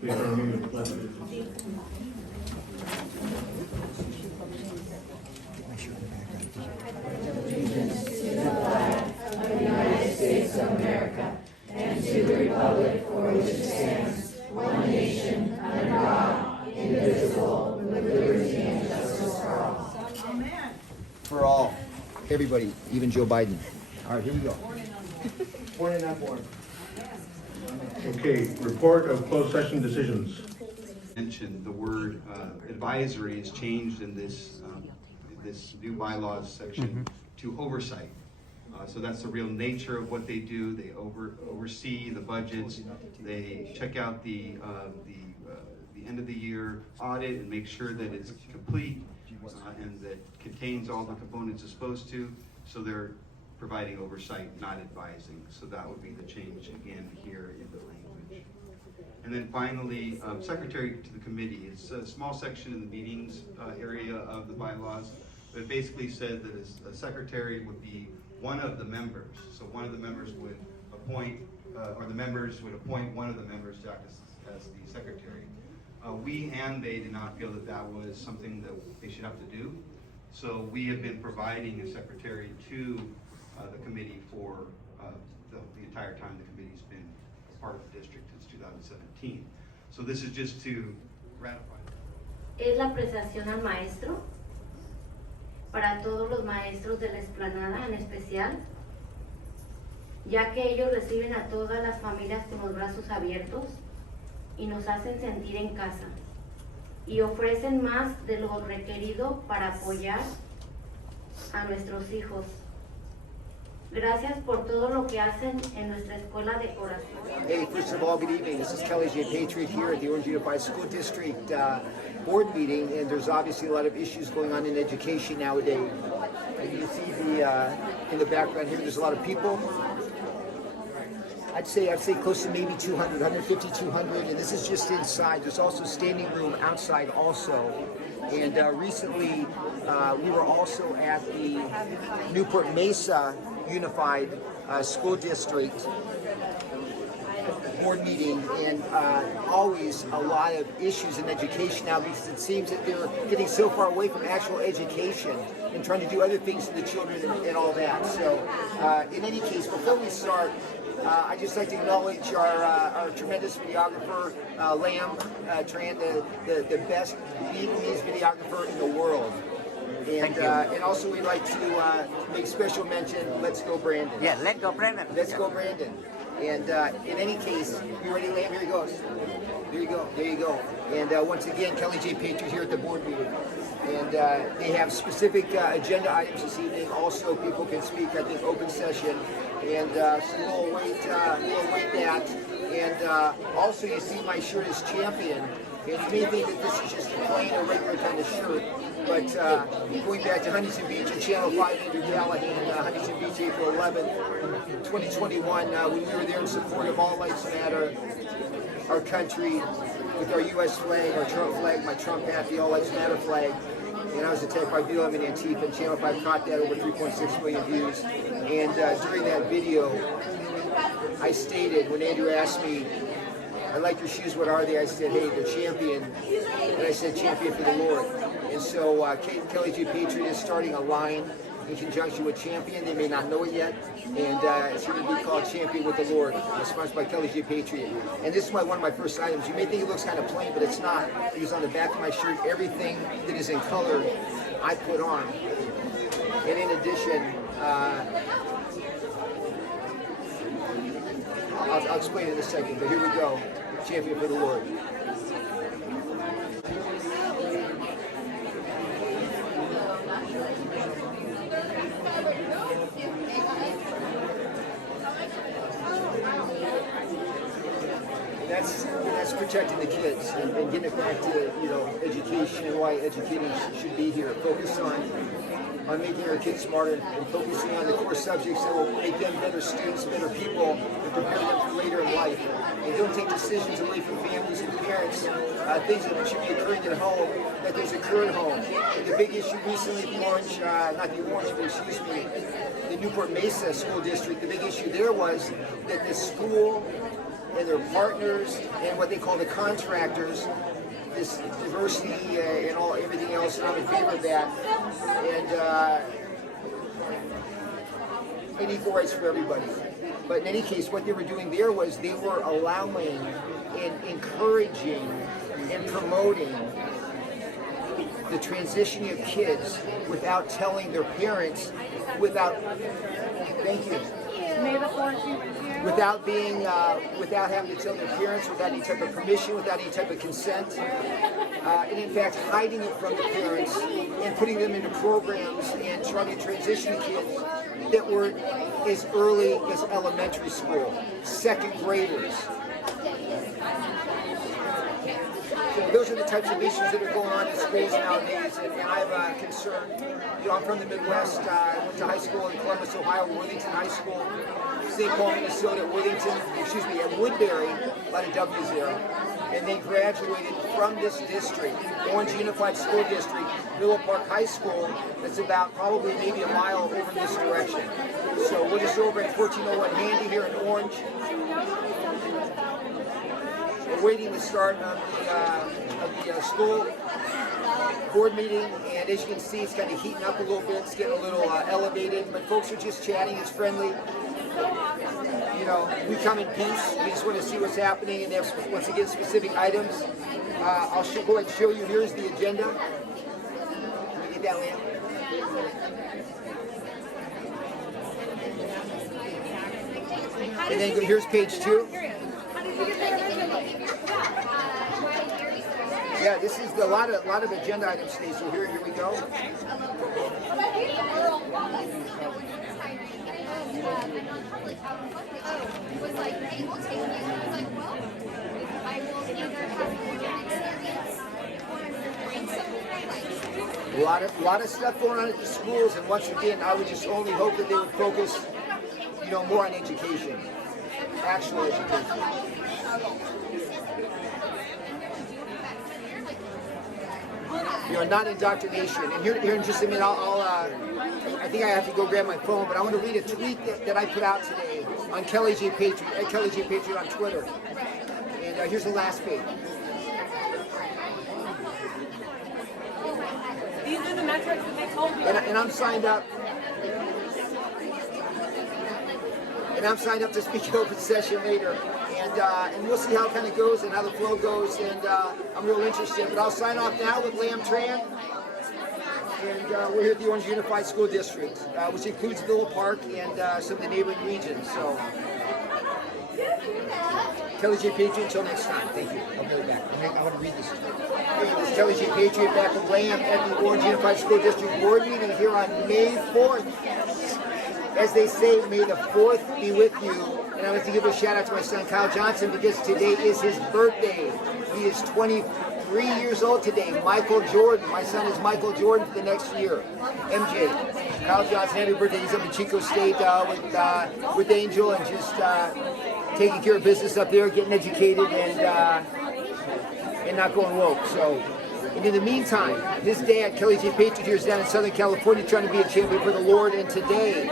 Please join me in the pledge. For all, everybody, even Joe Biden. All right, here we go. Born and not born. Okay, report of closed session decisions. Mentioned the word advisory is changed in this this new bylaws section to oversight. So that's the real nature of what they do. They oversee the budgets. They check out the end of the year audit and make sure that it's complete and that contains all the components it's supposed to. So they're providing oversight, not advising. So that would be the change again here in the language. And then finally, secretary to the committee. It's a small section in the meetings area of the bylaws, but it basically said that a secretary would be one of the members. So one of the members would appoint, or the members would appoint one of the members to act as the secretary. We and they did not feel that that was something that they should have to do. So we have been providing a secretary to the committee for the entire time the committee's been a part of the district since 2017. So this is just to ratify. Es la apreciación al maestro, para todos los maestros de la explanada en especial, ya que ellos reciben a todas las familias con los brazos abiertos y nos hacen sentir en casa y ofrecen más de lo requerido para apoyar a nuestros hijos. Gracias por todo lo que hacen en nuestra escuela de corazón. Hey, first of all, good evening. This is Kelly J. Patriot here at the Orange Unified School District board meeting, and there's obviously a lot of issues going on in education nowadays. You see in the background here, there's a lot of people. I'd say close to maybe 200, 150, 200, and this is just inside. There's also standing room outside also. And recently, we were also at the Newport Mesa Unified School District board meeting, and always a lot of issues in education now, because it seems that they're getting so far away from actual education and trying to do other things to the children and all that. So in any case, before we start, I'd just like to acknowledge our tremendous videographer, Lam Tran, the best Vietnamese videographer in the world. And also we'd like to make special mention, let's go Brandon. Yeah, let's go Brandon. Let's go Brandon. And in any case, you ready, Lam? Here he goes. There you go, there you go. And once again, Kelly J. Patriot here at the board meeting. And they have specific agenda items this evening. Also, people can speak, I think, open session. And so we'll await that. And also, you see my shirt is champion. And you may think that this is just a plain or regular kind of shirt, but going back to Huntington Beach and Channel 5, Andrew Callahan, Huntington Beach, April 11th, 2021, when we were there in support of All Lives Matter, our country, with our U.S. flag, our Trump flag, my Trump hat, the All Lives Matter flag. And I was attacked by BLM and Antifa, and Channel 5 caught that, over 3.6 million views. And during that video, I stated, when Andrew asked me, I like your shoes, what are they? I said, hey, they're champion. And I said, champion for the Lord. And so Kelly J. Patriot is starting a line in conjunction with Champion. They may not know it yet. And it's going to be called Champion with the Lord. It's sponsored by Kelly J. Patriot. And this is one of my first items. You may think it looks kind of plain, but it's not. Because on the back of my shirt, everything that is in color, I put on. And in addition, I'll explain it in a second, but here we go. Champion for the Lord. That's protecting the kids and getting it back to, you know, education and why educators should be here. Focus on making our kids smarter and focusing on the core subjects that will make them better students, better people, and prepare them for later in life. And don't take decisions away from families and parents, things that should be occurring at home, that there's occur at home. And the big issue recently, the Newport Mesa School District, the big issue there was that the school and their partners and what they call the contractors, this diversity and everything else, and I'm in favor of that. And equal rights for everybody. But in any case, what they were doing there was they were allowing and encouraging and promoting the transitioning of kids without telling their parents, without having to tell their parents, without any type of permission, without any type of consent, and in fact hiding it from the parents and putting them into programs and trying to transition kids that were as early as elementary school, second graders. So those are the types of issues that are going on in schools nowadays, and I have a concern. You know, I'm from the Midwest. I went to high school in Columbus, Ohio, Worthington High School, St. Paul, Minnesota, at Woodbury, a lot of W's there, and then graduated from this district, Orange Unified School District, Villa Park High School, that's about probably maybe a mile over this direction. So we're just over at 1401 Handy here in Orange. We're waiting the start of the school board meeting, and as you can see, it's kind of heating up a little bit. It's getting a little elevated, but folks are just chatting. It's friendly. You know, we come in peace. We just want to see what's happening, and there's, once again, specific items. I'll go ahead and show you. Here's the agenda. Can we get that lamp? And then here's page 2. Yeah, this is a lot of agenda items today. So here we go. A lot of stuff going on at the schools, and once again, I would just only hope that they would focus, you know, more on education, actual education. You know, not indoctrination. And here in just a minute, I think I have to go grab my phone, but I want to read a tweet that I put out today on Kelly J. Patriot, at Kelly J. Patriot on Twitter. And here's the last page. These are the metrics that they told you. And I'm signed up. And I'm signed up to speak at open session later. And we'll see how it kind of goes and how the flow goes, and I'm real interested. But I'll sign off now with Lam Tran, and we're here at the Orange Unified School District, which includes Villa Park and some of the neighboring regions. So, Kelly J. Patriot, until next time. Thank you. I'll be right back. I want to read this. This is Kelly J. Patriot back with Lam at the Orange Unified School District Board meeting here on May 4th. As they say, may the 4th be with you. And I want to give a shout out to my son Kyle Johnson, because today is his birthday. He is 23 years old today. Michael Jordan. My son is Michael Jordan for the next year. MJ. Kyle Johnson, happy birthday. He's up in Chico State with Angel, and just taking care of business up there, getting educated, and not going woke. So, and in the meantime, his dad, Kelly J. Patriot, here is down in Southern California trying to be a champion for the Lord. And today,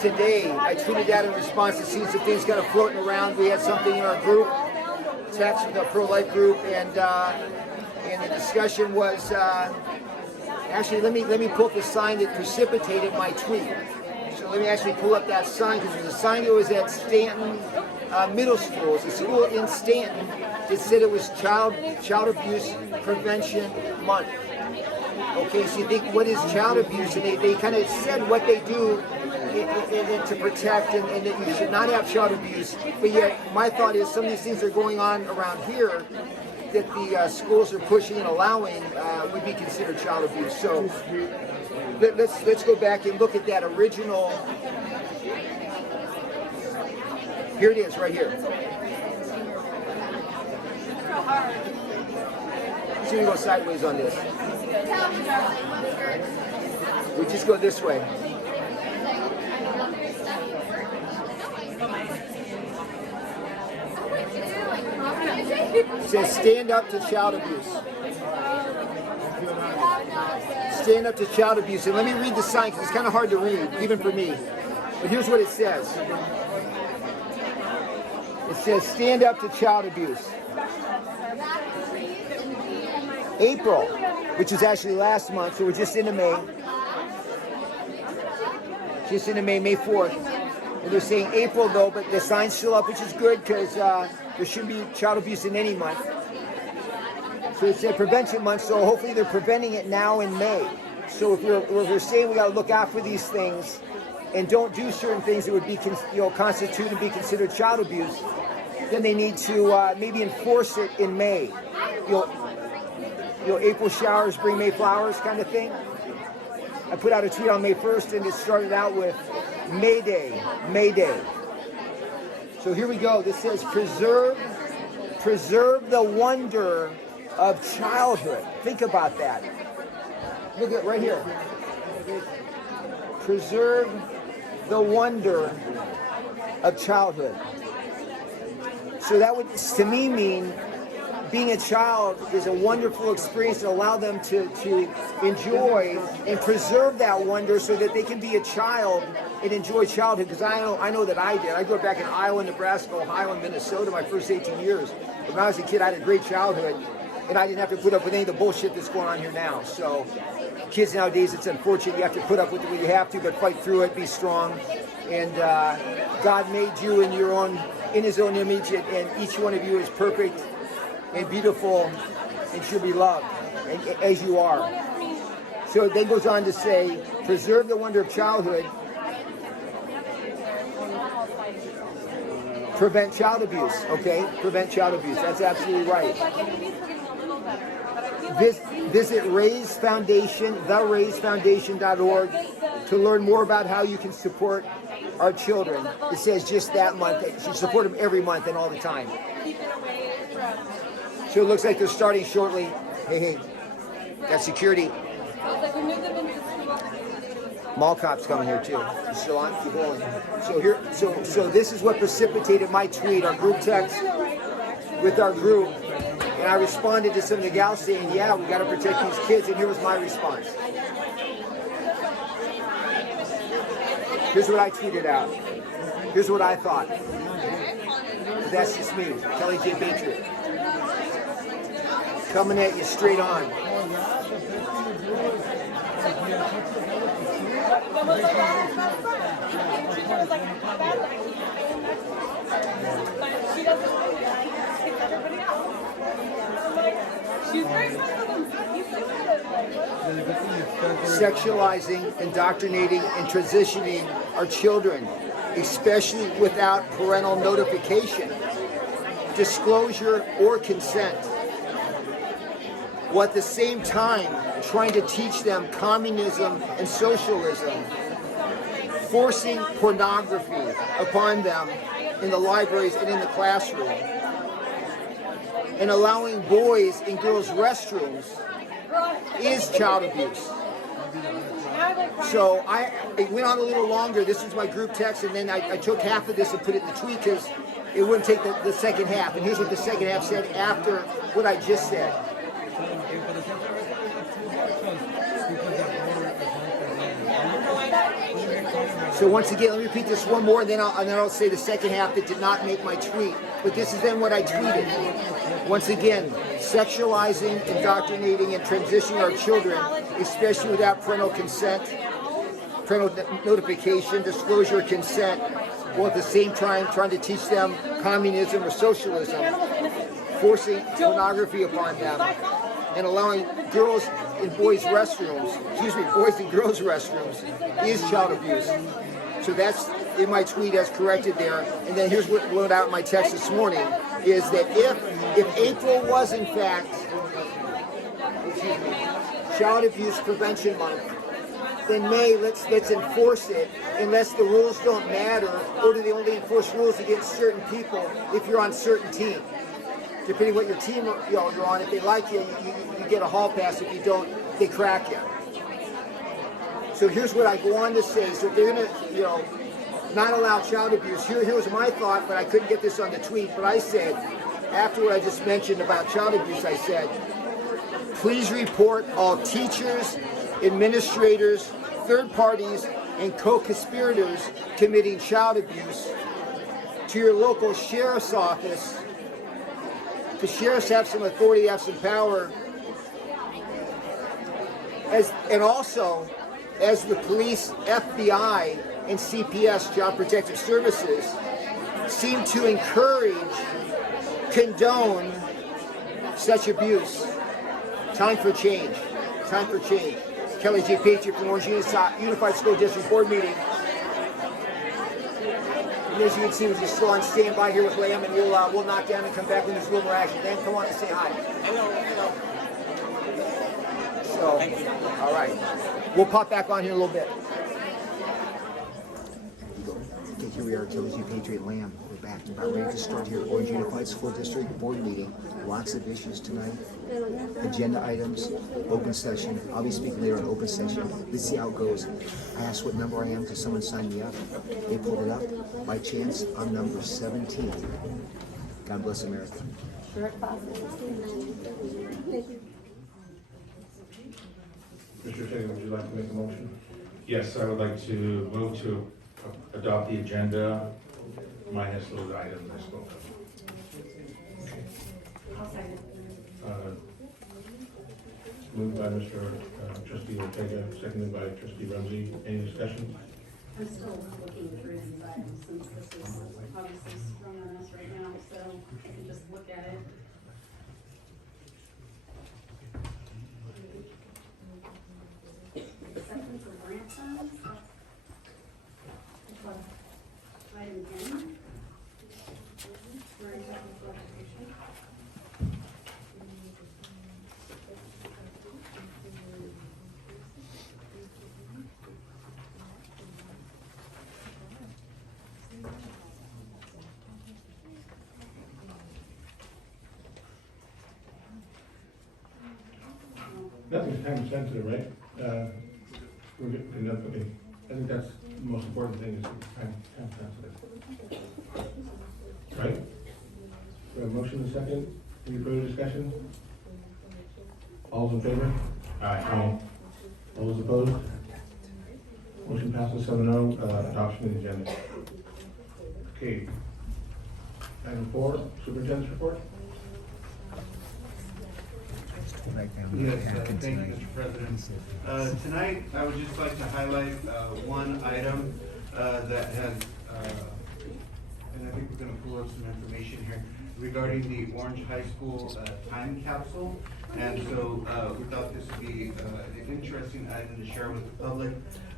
I tweeted out in response to seeing some things kind of floating around. We had something in our group, attached to the pro-life group, and the discussion was, actually, let me pull up the sign that precipitated my tweet. So let me actually pull up that sign, because there's a sign that was at Stanton Middle School. It's a school in Stanton that said it was Child Abuse Prevention Month. Okay, so you think, what is child abuse? And they kind of said what they do to protect, and that you should not have child abuse. But yet, my thought is some of these things are going on around here that the schools are pushing and allowing would be considered child abuse. So let's go back and look at that original. Here it is, right here. So we go sideways on this. We just go this way. It says stand up to child abuse. Stand up to child abuse. And let me read the sign because it's kind of hard to read, even for me. But here's what it says. It says stand up to child abuse. April, which is actually last month, so we're just into May. Just into May 4th. And they're saying April though, but the sign's still up, which is good because there shouldn't be child abuse in any month. So it's a prevention month, so hopefully they're preventing it now in May. So if we're saying we got to look out for these things and don't do certain things that would be constitute and be considered child abuse, then they need to maybe enforce it in May. April showers bring May flowers kind of thing. I put out a tweet on May 1st and it started out with May Day, May Day. So here we go. This says preserve the wonder of childhood. Think about that. Look at right here. Preserve the wonder of childhood. So that would, to me, mean being a child is a wonderful experience to allow them to enjoy and preserve that wonder so that they can be a child and enjoy childhood. Because I know that I did. I grew up back in Iowa, Nebraska, Ohio, and Minnesota my first 18 years. But when I was a kid, I had a great childhood, and I didn't have to put up with any of the bullshit that's going on here now. So kids nowadays, it's unfortunate. You have to put up with it when you have to, but fight through it, be strong. And God made you in His own image, and each one of you is perfect and beautiful and should be loved as you are. So it then goes on to say, preserve the wonder of childhood, prevent child abuse, okay? Prevent child abuse, that's absolutely right. Visit Raise Foundation, theraisefoundation.org to learn more about how you can support our children. It says just that month, you should support them every month and all the time. So it looks like they're starting shortly. Hey, got security. Mall cops coming here too. Still on? Keep rolling. So this is what precipitated my tweet, our group text with our group. And I responded to some of the gals saying, yeah, we got to protect these kids. And here was my response. Here's what I tweeted out. Here's what I thought. But that's just me, Kelly J. Patriot. Coming at you straight on. Sexualizing, indoctrinating, and transitioning our children, especially without parental notification, disclosure, or consent, while at the same time trying to teach them communism and socialism, forcing pornography upon them in the libraries and in the classroom, and allowing boys in girls' restrooms is child abuse. So it went on a little longer. This was my group text, and then I took half of this and put it in the tweet because it wouldn't take the second half. And here's what the second half said after what I just said. So once again, let me repeat this one more, and then I'll say the second half that did not make my tweet. But this is then what I tweeted. Once again, sexualizing, indoctrinating, and transitioning our children, especially without parental consent, parental notification, disclosure, consent, while at the same time trying to teach them communism or socialism, forcing pornography upon them, and allowing girls in boys' restrooms, boys in girls' restrooms, is child abuse. So that's in my tweet as corrected there. And then here's what wrote out in my text this morning, is that if April was in fact Child Abuse Prevention Month, then May, let's enforce it, unless the rules don't matter, or do they only enforce rules against certain people if you're on certain team? Depending what your team you're on, if they like you, you get a hall pass. If you don't, they crack you. So here's what I go on to say. So if they're gonna, not allow child abuse, here was my thought, but I couldn't get this on the tweet. But I said, after what I just mentioned about child abuse, I said, please report all teachers, administrators, third parties, and co-conspirators committing child abuse to your local sheriff's office. The sheriffs have some authority, have some power. And also, as the police, FBI, and CPS, Child Protective Services, seem to encourage, condone such abuse. Time for change. Time for change. Kelly J. Patriot from Orange Unified School District Board meeting. And as you can see, we're just still on standby here with Lamb, and we'll knock down and come back when there's a little more action. Lamb, come on and say hi. Hello. So, all right. We'll pop back on here in a little bit. Okay, here we are, Kelly J. Patriot Lamb. We're back. About ready to start here at Orange Unified School District Board meeting. Lots of issues tonight. Agenda items, open session. I'll be speaking later on open session. Let's see how it goes. I asked what number I am because someone signed me up. They pulled it up. By chance, I'm number 17. God bless America. Mr. Taylor, would you like to make a motion? Yes, I would like to move to adopt the agenda minus those items I spoke of. Moved by Mr. Trustee Ortega, seconded by Trustee Ramsey. Any discussion? I'm still looking through these items since this is obviously sprung on us right now, so I can just look at it. Acceptance of grant funds. Item N. During technical education. Nothing's time sensitive, right? We're getting nothing. I think that's the most important thing is time sensitive. Right? We have a motion and a second. Any further discussion? All's in favor? Aye. All those opposed? Motion passes 7-0. Adoption of the agenda. Okay. Item 4, superintendent's report. Yes, thank you, Mr. President. Tonight, I would just like to highlight one item that has, and I think we're going to pull up some information here regarding the Orange High School time capsule. And so we thought this would be an interesting item to share with the public.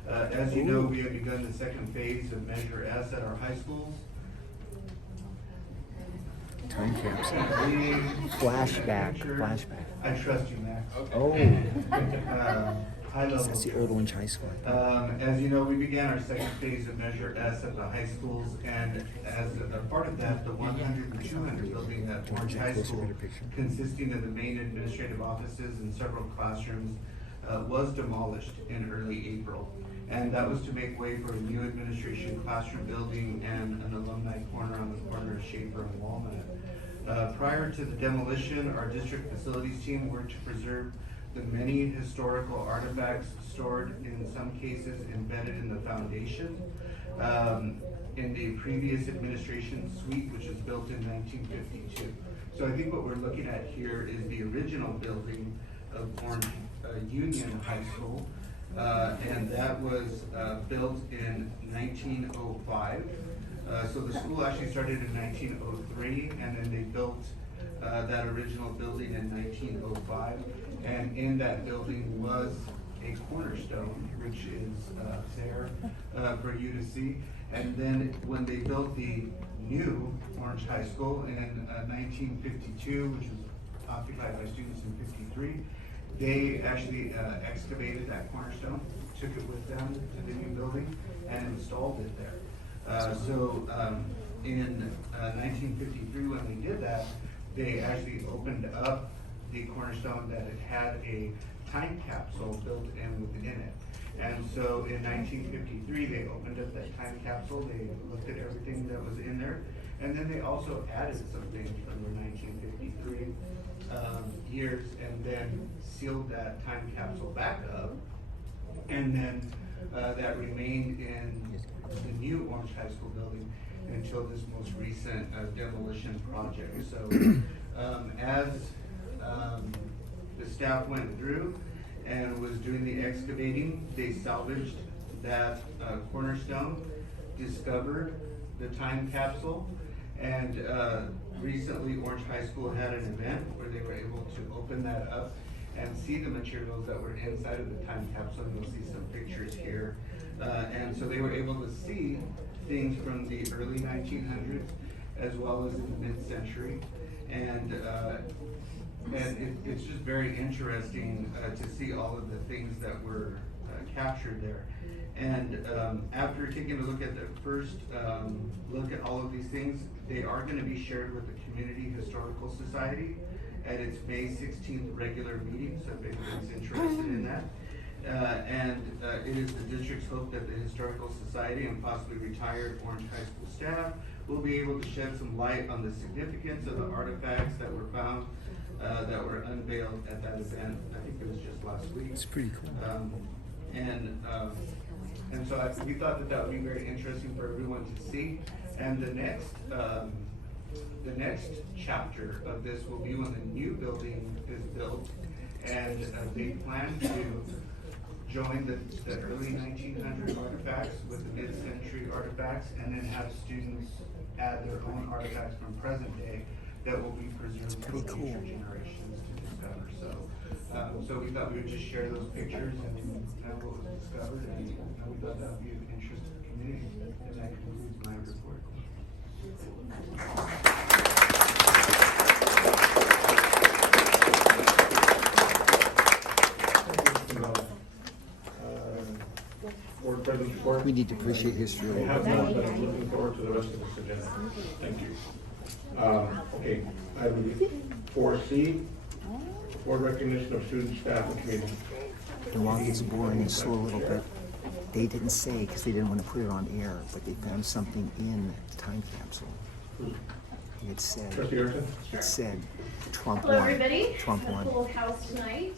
As you know, we have begun the second phase of Measure S at our high schools. Time capsule. We- Flashback. I trust you, Max. Oh, High level. that's the old Orange High School. As you know, we began our second phase of Measure S at the high schools, and as a part of that, the 100 and 200 building at Orange High School, consisting of the main administrative offices and several classrooms, was demolished in early April. And that was to make way for a new administration classroom building and an alumni corner on the corner of Schaefer and Walnut. Prior to the demolition, our district facilities team worked to preserve the many historical artifacts stored, in some cases embedded in the foundation, in the previous administration suite, which was built in 1952. So I think what we're looking at here is the original building of Orange Union High School, and that was built in 1905. So the school actually started in 1903, and then they built that original building in 1905. And in that building was a cornerstone, which is there for you to see. And then when they built the new Orange High School in 1952, which was occupied by students in 53, they actually excavated that cornerstone, took it with them to the new building, and installed it there. In 1953, when they did that, they actually opened up the cornerstone that it had a time capsule built in within it. And so in 1953, they opened up that time capsule, they looked at everything that was in there, And then they also added some things from the 1953 years and then sealed that time capsule back up. And then that remained in the new Orange High School building until this most recent demolition project. So as the staff went through and was doing the excavating, they salvaged that cornerstone, discovered the time capsule, and recently Orange High School had an event where they were able to open that up and see the materials that were inside of the time capsule. And you'll see some pictures here. And so they were able to see things from the early 1900s as well as in the mid-century. And it's just very interesting to see all of the things that were captured there. And after taking a look at the first look at all of these things, they are going to be shared with the Community Historical Society at its May 16th regular meeting, so if anybody's interested in that. It is the district's hope that the Historical Society and possibly retired Orange High School staff will be able to shed some light on the significance of the artifacts that were found, that were unveiled at that event. I think it was just last week. It's pretty cool. And so we thought that that would be very interesting for everyone to see. And the next chapter of this will be when the new building is built, and they plan to join the early 1900 artifacts with the mid-century artifacts, and then have students add their own artifacts from present day that will be preserved for future generations to discover. So we thought we would just share those pictures and what was discovered, and we thought that would be of interest to the community, and that concludes my report. Board President's report. We need to appreciate history a I little have bit none, more. but I'm looking forward to the rest of this agenda. Thank you. Okay, item 4C, board recognition of student, staff, and community. And while it gets boring and slow a little bit, they didn't say, because they didn't want to put it on air, but they found something in the time capsule. It said, Trustee Erickson? Trump Hello, won. everybody. Trump A won. full house tonight.